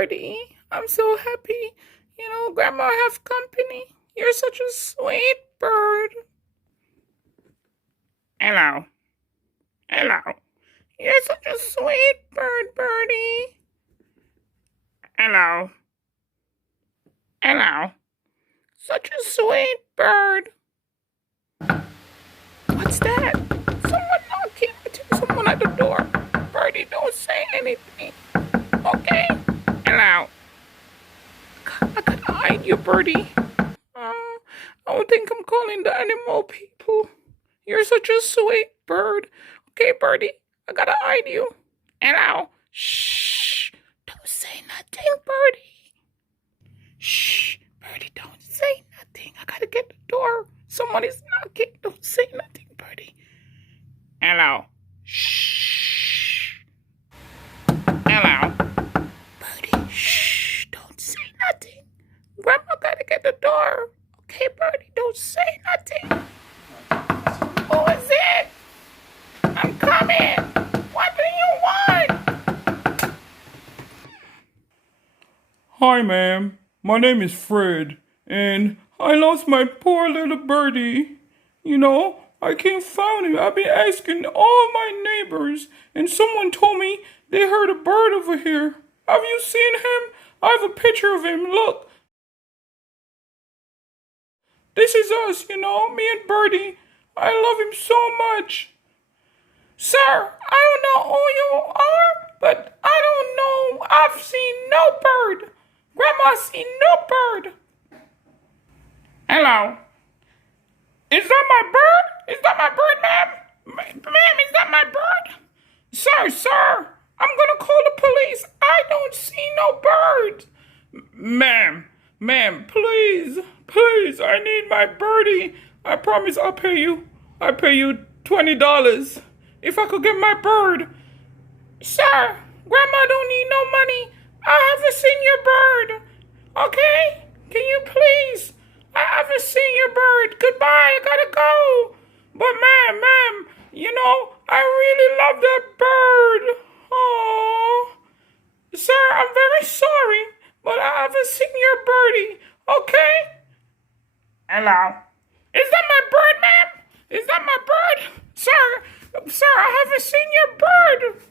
birdie. I'm so happy. Grandma have company. You're such a sweet bird. Hello. Hello. You're such a sweet bird, birdie. Hello. Hello. Such a sweet bird. What's that? Someone knocking. I think someone at the door. Birdie, don't say anything. Okay? Hello. I gotta hide you, Birdie. I don't think I'm calling the animal people. You're such a sweet bird. Okay, Birdie, I gotta hide you. Hello. Shh. Don't say nothing, Birdie. Shh. Birdie, don't say nothing. I gotta get the door. Someone is knocking. Don't say nothing, Birdie. Hello. Shh. Hello. Birdie, shh. Don't say nothing. Grandma gotta get the door. Okay, Birdie, don't say nothing. Who is it? I'm coming. What do you want? Hi, ma'am. My name is Fred, and I lost my poor little birdie. I can't find him. I've been asking all my neighbors, and someone told me they heard a bird over here. Have you seen him? I have a picture of him. Look. This is us, me and Birdie. I love him so much. Sir, I don't know who you are, but I don't know. I've seen no bird. Grandma seen no bird. Hello. Is that my bird? Is that my bird, ma'am? Ma'am, is that my bird? Sir, I'm gonna call the police. I don't see no bird. Ma'am, please, I need my birdie. I promise I'll pay you. I'll pay you $20 if I could get my bird. Sir, Grandma don't need no money. I haven't seen your bird. Okay? Can you please? I haven't seen your bird. Goodbye, I gotta go. But ma'am, I really love that bird. Oh, sir, I'm very sorry, but I haven't seen your birdie. Okay? Hello. Is that my bird, ma'am? Is that my bird? Sir, I haven't seen your bird.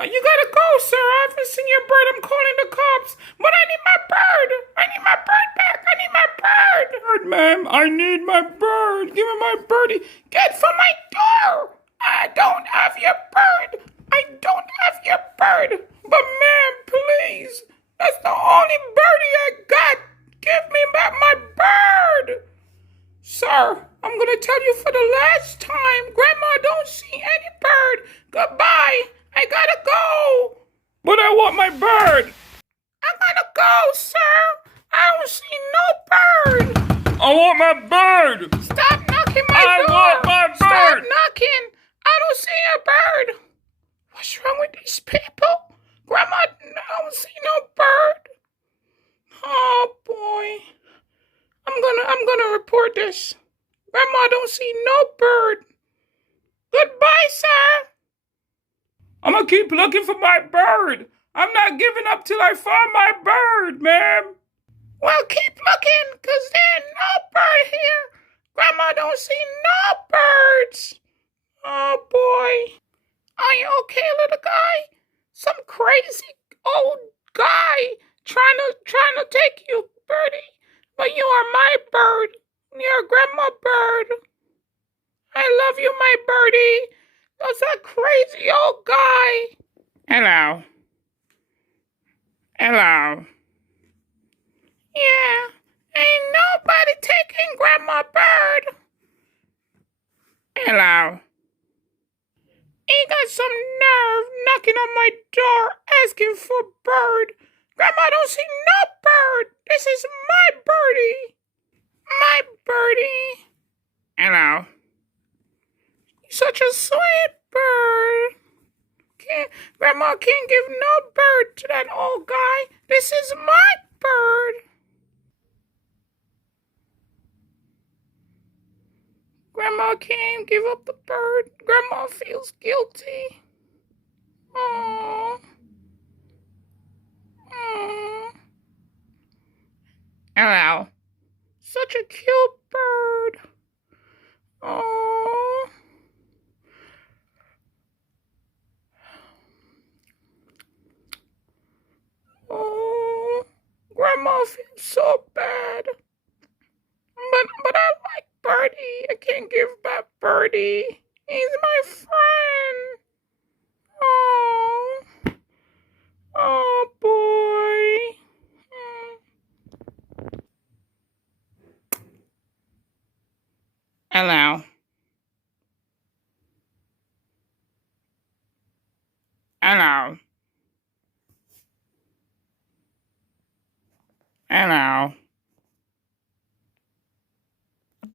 You gotta go, sir. I haven't seen your bird. I'm calling the cops. But I need my bird. I need my bird back. I need my bird. Ma'am, I need my bird. Give me my birdie. Get from my door. I don't have your bird. I don't have your bird. But ma'am, please. That's the only birdie I got. Give me back my bird. Sir, I'm going to tell you for the last time. Grandma don't see any bird. Goodbye. I gotta go. But I want my bird. I gotta go, sir. I don't see no bird. I want my bird. Stop knocking my door. I want my bird. Stop knocking. I don't see a bird. What's wrong with these people? Grandma, I don't see no bird. Oh boy. I'm gonna report this. Grandma don't see no bird. Goodbye, sir. I'm gonna keep looking for my bird. I'm not giving up till I find my bird, ma'am. Well, keep looking, 'cause there's no bird here. Grandma don't see no birds. Oh boy. Are you okay, little guy? Some crazy old guy trying to take you, birdie. But you are my bird. You're Grandma bird. I love you, my birdie. That's a crazy old guy. Hello. Hello. Yeah, ain't nobody taking Grandma bird. Hello. He got some nerve knocking on my door asking for bird. Grandma don't see no bird. This is my birdie. My birdie. Hello. You're such a sweet bird. Grandma can't give no bird to that old guy. This is my bird. Grandma can't give up the bird. Grandma feels guilty. Aww. Aww. Hello. Such a cute bird. Oh. Oh. Grandma feels so bad. But I like Birdie. I can't give back Birdie. He's my friend. Oh. Oh boy. Hello. Hello. Hello.